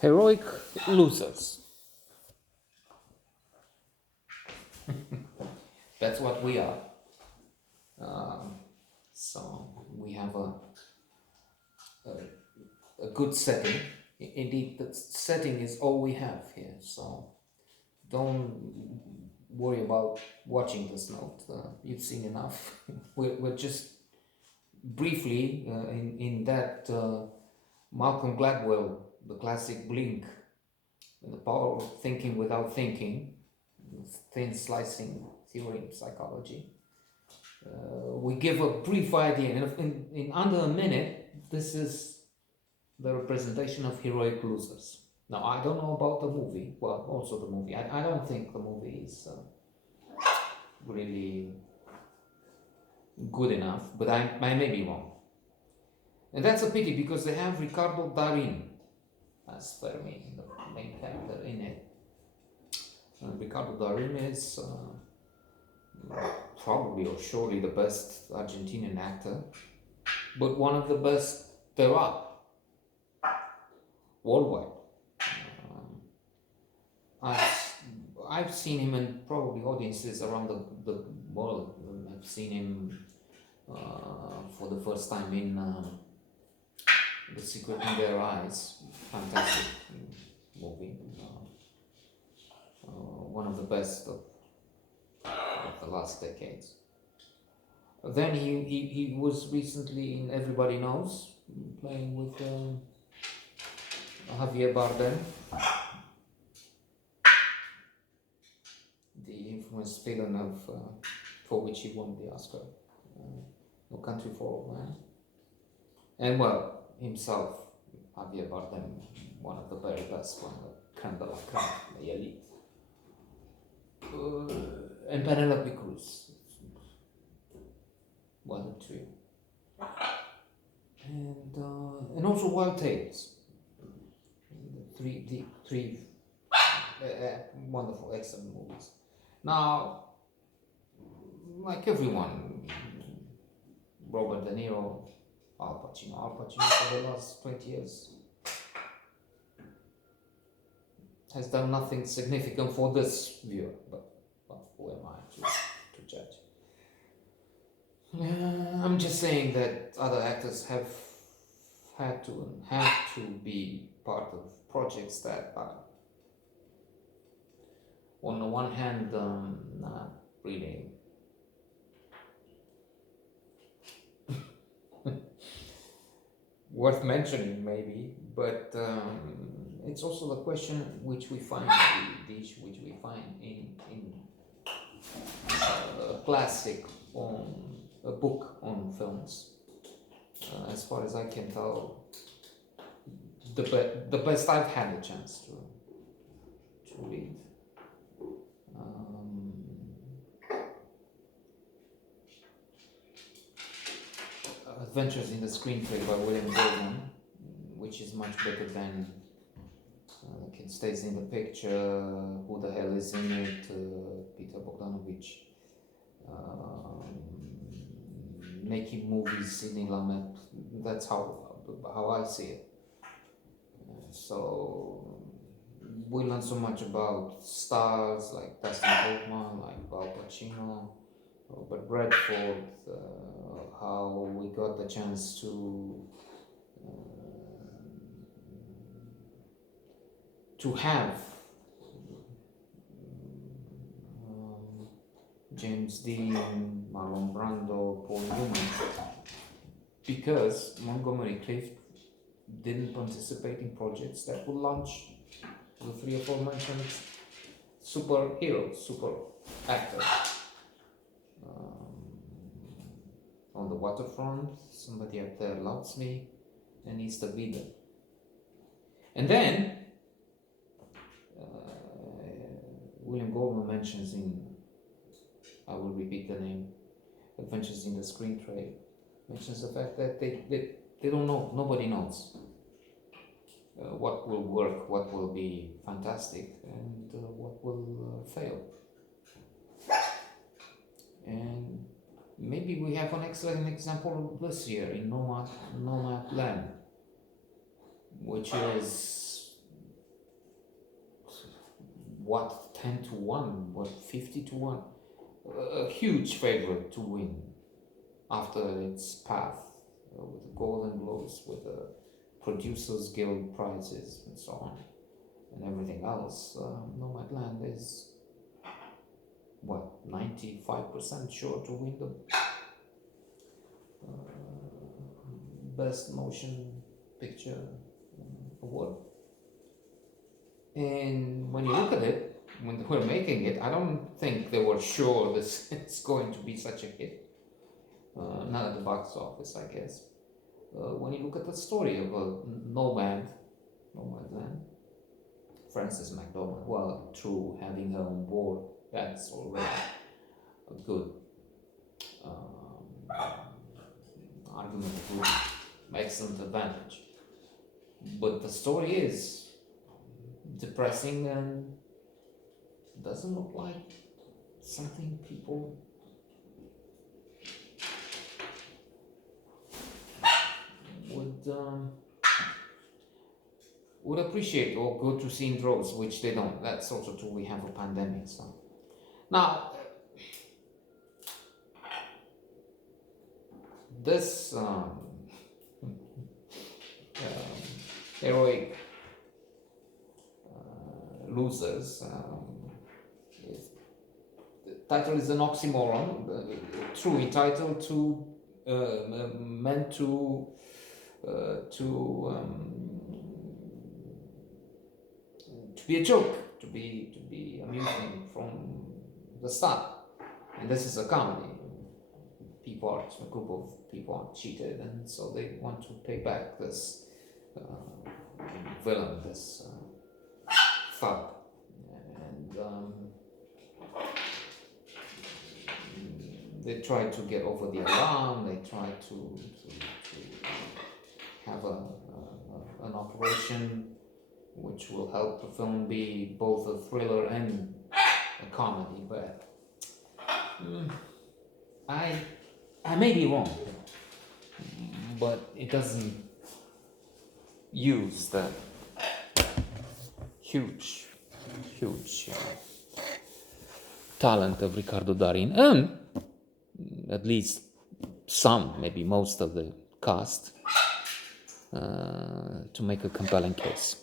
Heroic losers. That's what we are. So we have a good setting. Indeed, the setting is all we have here. So don't worry about watching this note. You've seen enough. We're just briefly in that Malcolm Gladwell, the classic Blink, the power of thinking without thinking, thin slicing theory in psychology. We give a brief idea, and in under a minute, this is the representation of heroic losers. Now, I don't know about the movie, well, also the movie. I don't think the movie is really good enough, but I may be wrong. And that's a pity because they have Ricardo Darin as Fermi, the main character in it. Ricardo Darin is probably or surely the best Argentinian actor, but one of the best there are worldwide. Um, I've, I've seen him in probably audiences around the world. I've seen him for the first time in The Secret in Their Eyes, fantastic movie. One of the best of the last decades. Then he was recently in Everybody Knows, playing with Javier Bardem, the infamous villain of for which he won the Oscar, No Country for Old Men, and well himself, Javier Bardem, one of the very best, one of the creme de la creme, the elite, and Penelope Cruz, one and two, and also Wild Tales, the three wonderful, excellent movies. Now, like everyone, Robert De Niro, Al Pacino for the last 20 years has done nothing significant for this viewer, but well, who am I to judge? I'm just saying that other actors have had to and have to be part of projects that are, on the one hand, not really worth mentioning, maybe, but it's also the question which we find, the issue which we find in a classic on a book on films. As far as I can tell, the best I've had a chance to read. Adventures in the Screenplay by William Goldman, which is much better than Kid Stays in the Picture, Who the Hell is in It, Peter Bogdanovich, Making Movies, Sidney Lumet. That's how I see it. So we learn so much about stars like Dustin Hoffman, like Al Pacino, Robert Redford, how we got the chance to have James Dean, Marlon Brando, Paul Newman, because Montgomery Clift didn't participate in projects that would launch the three aforementioned superheroes, super actors. On the Waterfront, Somebody Up There Loves Me, and He's the Vida. And then William Goldman mentions I will repeat the name, Adventures in the Screenplay, mentions the fact that they don't know, nobody knows what will work, what will be fantastic, and what will fail. And maybe we have an excellent example this year in Nomad Land, which is what, 10-1, what, 50-1, a huge favorite to win after its path with the Golden Globes, with the Producers Guild prizes and so on, and everything else. Nomadland is what, 95% sure to win the Best Motion Picture award. And when you look at it, when they were making it, I don't think they were sure this it's going to be such a hit. Not at the box office, I guess. When you look at the story of Nomadland, Frances McDormand, well, through having her on board, that's already a good argument, a good, excellent advantage. But the story is depressing and doesn't look like something people would appreciate or go to see in droves, which they don't. That's also true. We have a pandemic, so now this heroic losers. The title is an oxymoron. True, entitled to, meant to be a joke, to be amusing from the start. And this is a comedy. A group of people are cheated, and so they want to pay back this villain, this thug, and they try to get over the alarm. They try to have an operation which will help the film be both a thriller and a comedy. But I may be wrong, but it doesn't use the huge talent of Ricardo Darin, and at least some, maybe most of the cast, to make a compelling case.